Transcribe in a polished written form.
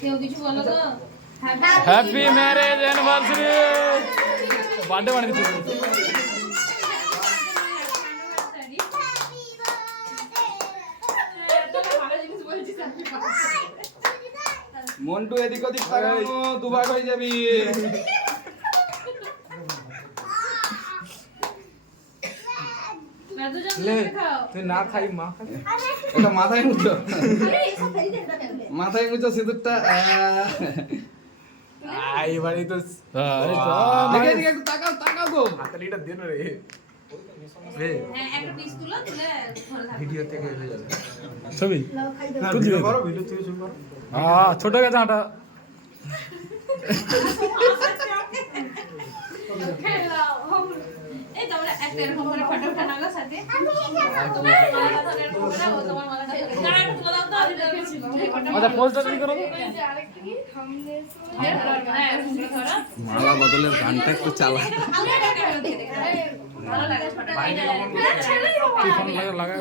কেউ কিছু বলো তো। Happy marriage anniversary. বার্থডে বানিয়ে দিচ্ছি। মন্টু এদিক ওদিক তাকানো দুভাগ হয়ে যাবি। তুই না খাই মা খাবি। এটা মাথায় মুছো, মাথায় মুছো সিঁদুরটা। এবারে তো দেখে এদিকে একটু তাকাও তাকাও গো। হাতালিটা দে না রে। একটা পিস তুলো, তুলে ঘরে থাকো। ভিডিও থেকে হয়ে যাবে ছবি। না ভিডিও করো, ভিডিও থেকে ছবি করো। ছোট গেছে হাঁটা। এই তোমরা একটা এরকম করে ফটো উঠা নাও সাথে। তোমার মালা ধরে এরকম করে ও তোমার মালা ধরে। না একটু তুলে দাও তো, আমি দেখেছিলাম। আচ্ছা পোস্টটা কি করো? মালা বদলের গানটা একটু চালা। ভালো লাগে ফটো। লাগাই